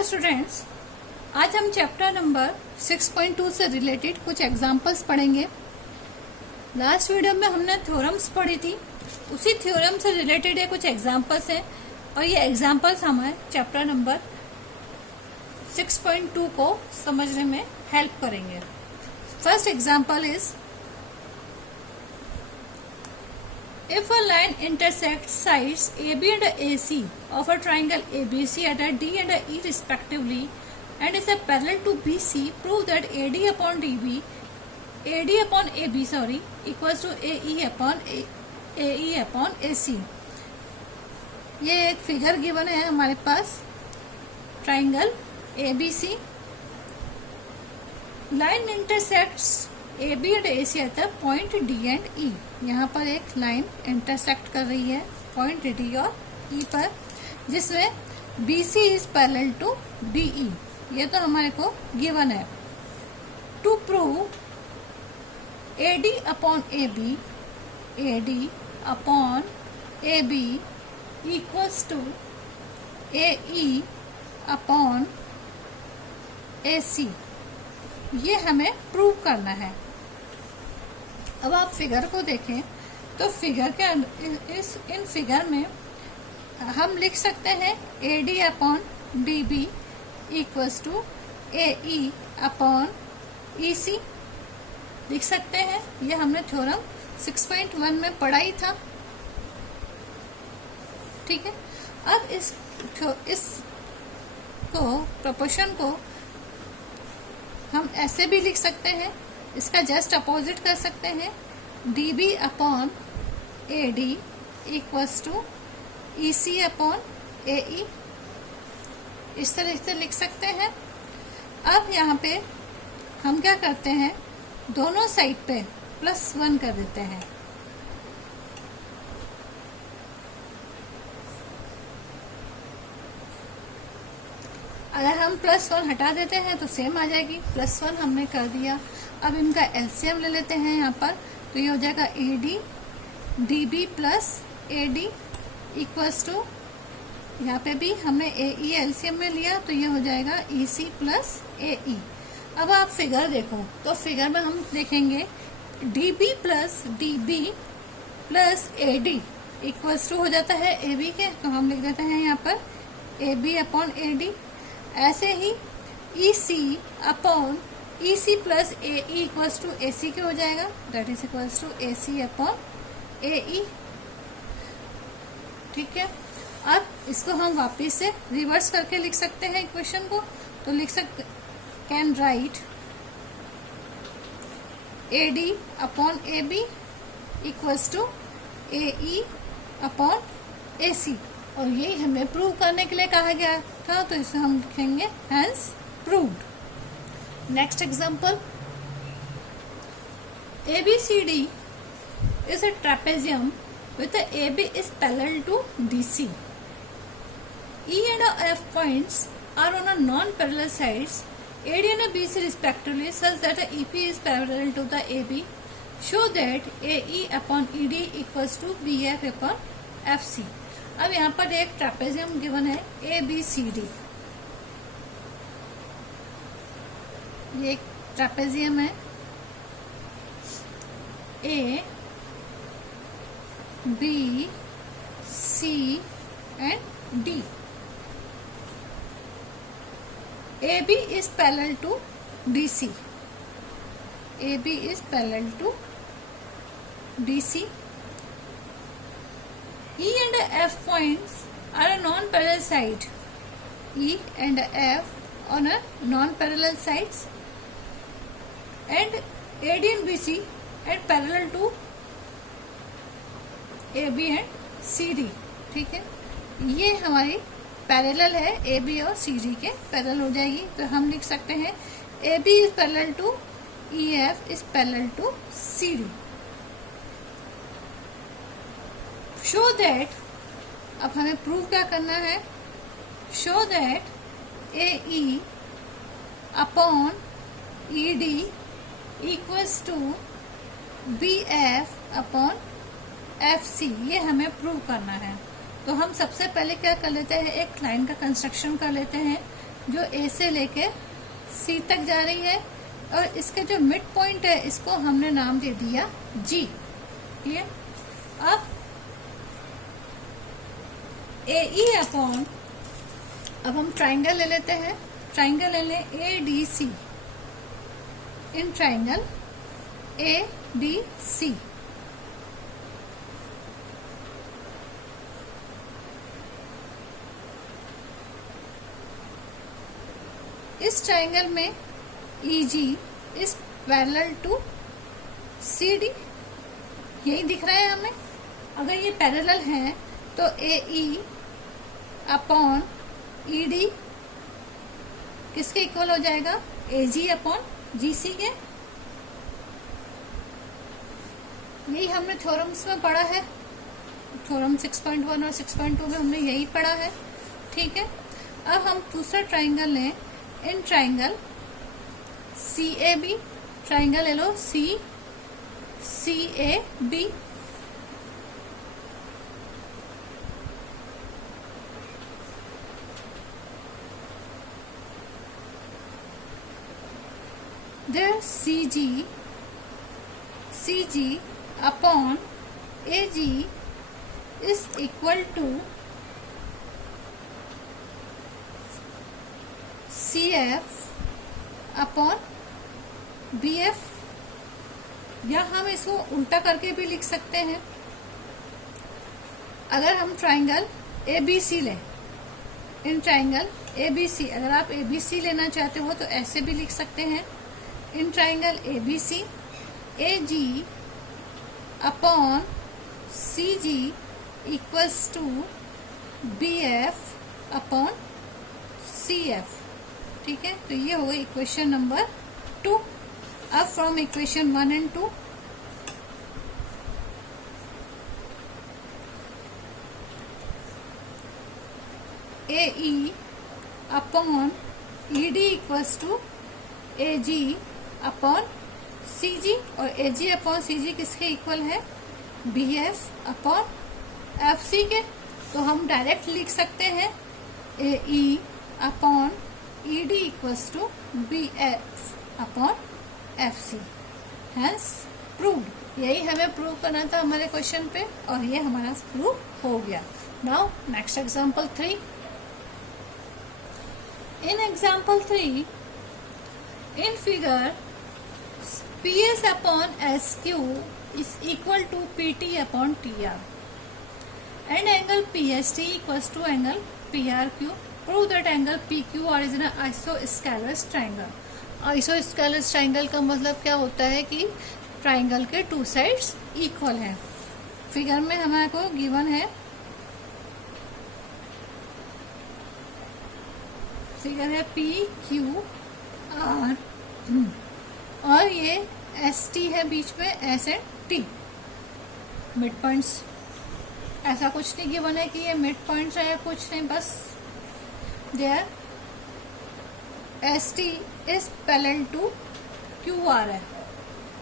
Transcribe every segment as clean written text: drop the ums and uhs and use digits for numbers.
Hello students, आज हम chapter number 6.2 से रिलेटेड कुछ एग्जांपल्स पढ़ेंगे। लास्ट वीडियो में हमने थ्योरम्स पढ़ी थी, उसी थ्योरम से रिलेटेड ये कुछ एग्जांपल्स हैं और ये एग्जांपल्स हमें चैप्टर नंबर 6.2 को समझने में हेल्प करेंगे। First example is if a line intersects sides AB and AC of a triangle ABC at a D and a E respectively and is a parallel to BC, prove that AD upon AB equals to AE upon AC। ये एक figure given है हमारे पास, triangle ABC, line intersects AB and AC at the point D and E। यहाँ पर एक line intersect कर रही है पॉइंट D और E पर, जिसमें BC is parallel to DE। ये तो हमारे को गिवन है। To prove AD upon AB equals to AE upon AC, ये हमें प्रूव करना है। अब आप फिगर को देखें तो फिगर के इन फिगर में हम लिख सकते हैं AD upon DB equals to AE upon EC लिख सकते हैं। ये हमने थ्योरम 6.1 में पढ़ा ही था, ठीक है। अब इस प्रोपोर्शन को हम ऐसे भी लिख सकते हैं, इसका जस्ट अपोजिट कर सकते हैं, DB upon AD equals to EC upon AE, इस तरह से लिख सकते हैं। अब यहाँ पे हम क्या करते हैं, दोनों साइड पे +1 कर देते हैं। अगर हम +1 हटा देते हैं तो सेम आ जाएगी, +1 हमने कर दिया। अब इनका एलसीएम ले लेते हैं यहाँ पर, तो ये हो जाएगा AD DB plus AD equals to, यहाँ पे भी हमने AE एलसीएम में लिया तो ये हो जाएगा EC प्लस AE। अब आप फिगर देखो तो फिगर में हम देखेंगे DB plus DB plus AD equals to हो जाता है AB के, तो हम लिख देते हैं यहाँ पर AB अपॉन AD। ऐसे ही EC upon EC plus AE equals to AC के हो जाएगा, that is equals to AC upon AE, ठीक है। अब इसको हम वापिस से रिवर्स करके लिख सकते हैं इक्वेशन को, तो लिख सकते can write AD upon AB equals to AE upon AC, और यही हमें प्रूव करने के लिए कहा गया था, तो इसे हम लिखेंगे hence proved. Next example, ABCD is a trapezium with the AB is parallel to DC. E and F points are on a non-parallel sides AD and BC respectively, such that EP is parallel to the AB. Show that AE upon ED equals to BF upon FC। अब यहाँ पर एक trapezium given है ABCD, ये एक trapezium है A B C and D। AB is parallel to DC, AB is parallel to DC। E and F points are a non-parallel side, E and F on a non-parallel sides, and AD and BC and parallel to AB and CD, ठीक है। ये हमारी parallel है, AB और CD के parallel हो जाएगी, तो हम लिख सकते हैं AB is parallel to EF is parallel to CD। Show that, अब हमें प्रूव क्या करना है, show that AE upon ED equals to BF upon FC, ये हमें प्रूव करना है। तो हम सबसे पहले क्या कर लेते हैं, एक लाइन का कंस्ट्रक्शन कर लेते हैं। जो ए से लेके सी तक जा रही है, और इसके जो मिड पॉइंट है इसको हमने नाम दे दिया जी। क्लियर? अब ए ई अपॉन, अब हम ट्राइंगल ले लेते हैं। ट्राइंगल ले लें A D C. In triangle A D C, इस ट्राइंगल में EG is parallel to CD। यही दिख रहा है हमें। अगर ये पैरेलल है तो AE अपॉन ED किसके इक्वल हो जाएगा? AG अपॉन GC के। यही हमने थ्योरम्स में पढ़ा है, थ्योरम 6.1 और 6.2 में हमने यही पढ़ा है। ठीक है, अब हम दूसरा ट्राइंगल लें। इन ट्राइंगल CAB, ट्राइंगल ले लो CAB। There CG upon AG is equal to CF upon BF, या हम इसको उल्टा करके भी लिख सकते हैं। अगर हम ट्राइंगल ABC लें, इन ट्राइंगल ABC, अगर आप ABC लेना चाहते हो तो ऐसे भी लिख सकते हैं। In triangle ABC AG upon CG equals to BF upon CF। ठीक है, तो ये होगा इक्वेशन नंबर 2। अब from equation 1 and 2, AE upon ED equals to AG upon CG, और AG अपॉन CG किसके इक्वल है? BF अपॉन FC के। तो हम डायरेक्ट लिख सकते हैं AE upon ED equals to BF upon FC। Hence proved. यही हमें प्रूव करना था हमारे क्वेश्चन पे, और ये हमारा प्रूव हो गया। Now next example 3। In example 3, in figure PS upon SQ is equal to PT upon TR and angle PST equals to angle PRQ. Prove that angle PQR is an isosceles triangle. Isosceles triangle का मतलब क्या होता है कि triangle के two sides equal हैं। Figure में हमारे को गिवन है, फिगर है PQR, और ये ST है बीच में, S and T mid points. ऐसा कुछ नहीं गिवन है कि ये मिड पॉइंट्स है, कुछ नहीं, बस there ST is parallel to QR है।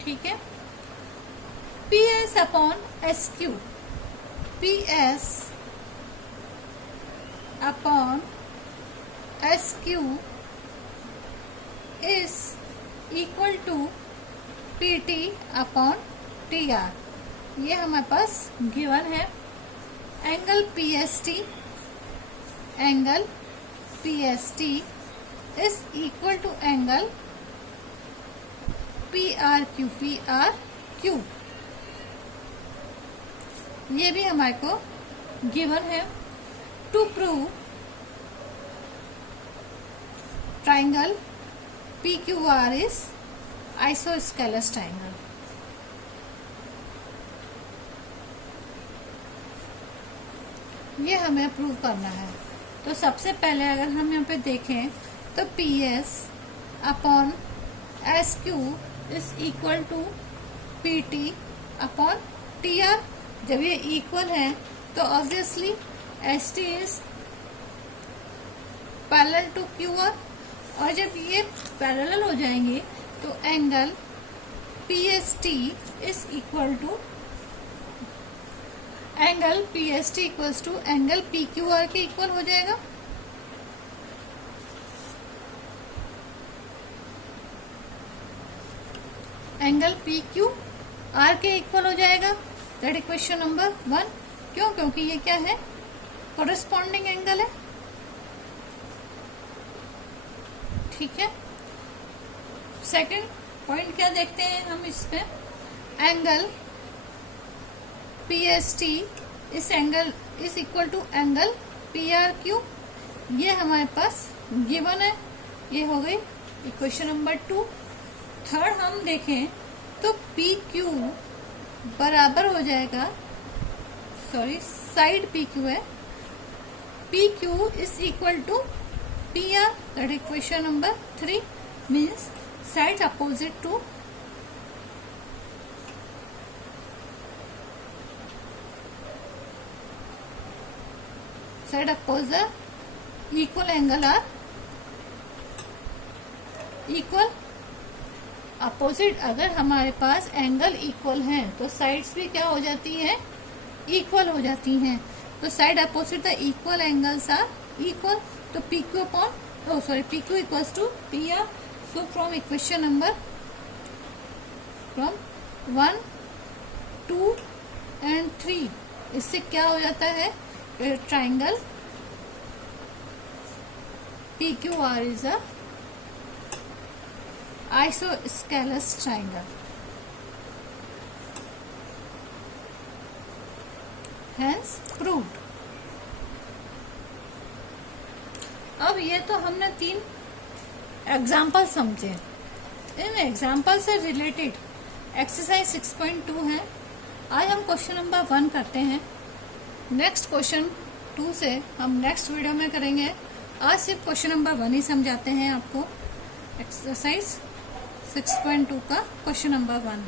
ठीक है, PS upon SQ, PS upon SQ is equal to PT upon TR। ये हमारे पास गिवन है। Angle PST is equal to angle PRQ। ये भी हमारे को गिवन है। To prove triangle PQR is isosceles triangle। ये हमें प्रूव करना है। तो सबसे पहले अगर हम यहाँ पे देखें तो PS upon SQ is equal to PT upon TR। जब ये इक्वल है तो obviously ST is parallel to QR, और जब ये पैरेलल हो जाएंगे तो angle PST is equal to angle PST equals to angle PQR के इक्वल हो जाएगा। एंगल पी क्यू आर के इक्वल हो जाएगा। That equation number 1। क्यों? क्योंकि ये क्या है, कोरिस्पॉन्डिंग एंगल है। ठीक है। सेकंड पॉइंट क्या देखते हैं हम इसमें, एंगल पी एस टी इस angle is equal to angle P R Q. ये हमारे पास गिवन है। ये हो गई इक्वेशन नंबर 2। थर्ड हम देखें तो पी क्यू बराबर हो जाएगा, सॉरी साइड पी क्यू है, P Q is equal to P R. That equation number 3 means side opposite to side opposite equal angle are equal opposite. अगर हमारे पास एंगल इक्वल है तो साइड्स भी क्या हो जाती है, इक्वल हो जाती हैं। तो side opposite the equal angles are equal. तो P Q upon P Q equals to P R. So from equation number from 1, 2 and 3 इससे क्या हो जाता है, triangle P Q R is a isosceles triangle. Hence proved. अब ये तो हमने 3 एग्जाम्पल समझे। इन एग्जाम्पल से रिलेटेड एक्सरसाइज 6.2 है। आज हम क्वेश्चन नंबर 1 करते हैं। नेक्स्ट क्वेश्चन 2 से हम नेक्स्ट वीडियो में करेंगे। आज सिर्फ क्वेश्चन नंबर 1 ही समझाते हैं आपको। एक्सरसाइज 6.2 का क्वेश्चन नंबर 1।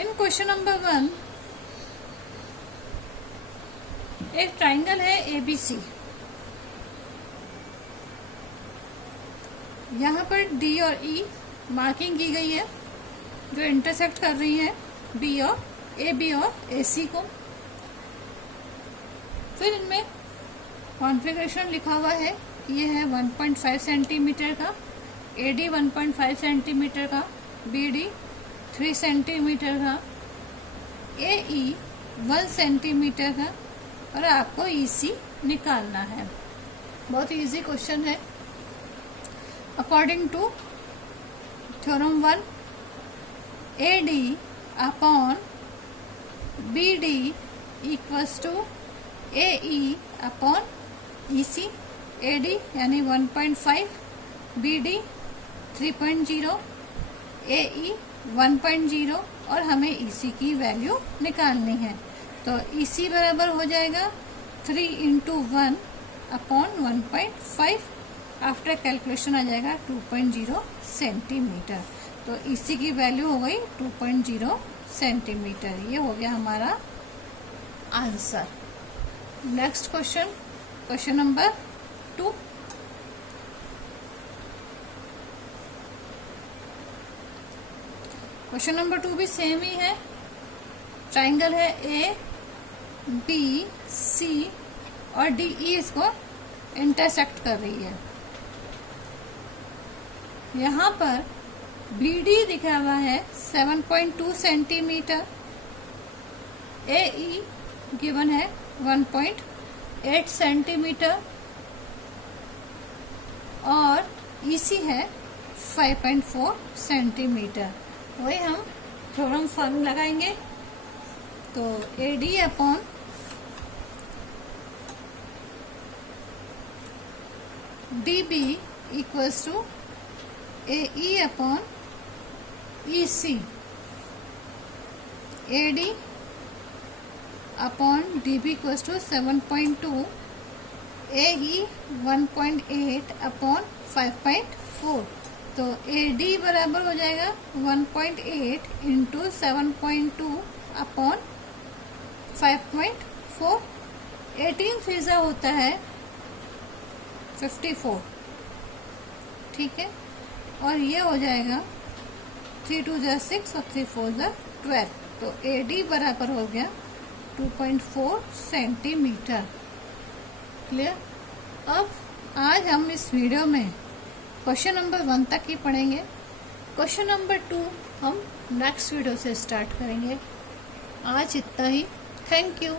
इन क्वेश्चन नंबर 1 एक ट्राइंगल है एबीसी। यहाँ पर डी और ई मार्किंग की गई है जो इंटरसेक्ट कर रही है बी और एसी को। फिर इनमें कॉन्फ़िगरेशन लिखा हुआ है कि ये है 1.5 सेंटीमीटर का, एडी 1.5 सेंटीमीटर का, बीडी 3 सेंटीमीटर का, एई 1 सेंटीमीटर का, और आपको ईसी निकालना है। बहुत इजी क्वेश्चन है। According to theorem 1, AD upon BD equals to AE upon EC. AD यानी 1.5, बीडी 3.0, एई 1.0 और हमें ईसी की वैल्यू निकालनी है। तो ईसी बराबर हो जाएगा 3 × 1 अपॉन 1.5। आफ्टर कैलकुलेशन आ जाएगा 2.0 सेंटीमीटर। तो ईसी की वैल्यू हो गई 2.0 सेंटीमीटर। ये हो गया हमारा answer. Next question, question number 2। Question number 2 भी सेम ही है। ट्राइंगल है ए बी सी और डी ई इसको इंटरसेक्ट कर रही है। यहाँ पर बी डी दिखा हुआ है 7.2 सेंटीमीटर, ए ई गिवन है 1.8 सेंटीमीटर और ईसी है 5.4 सेंटीमीटर। वही हम थ्योरम फॉर्म लगाएंगे। तो AD upon DB equals to AE upon EC. AD upon DB equals to 7.2, AE 1.8 upon 5.4। तो एडी बराबर हो जाएगा 1.8 इंटू 7.2 अपॉन 5.4। 18 फीजा होता है 54। ठीक है। और ये हो जाएगा 3 2 = 6 और 3 4 = 12। तो एडी बराबर हो गया 2.4 सेंटीमीटर। क्लियर। अब आज हम इस वीडियो में क्वेश्चन नंबर 1 तक ही पढ़ेंगे। क्वेश्चन नंबर 2 हम नेक्स्ट वीडियो से स्टार्ट करेंगे। आज इतना ही। Thank you.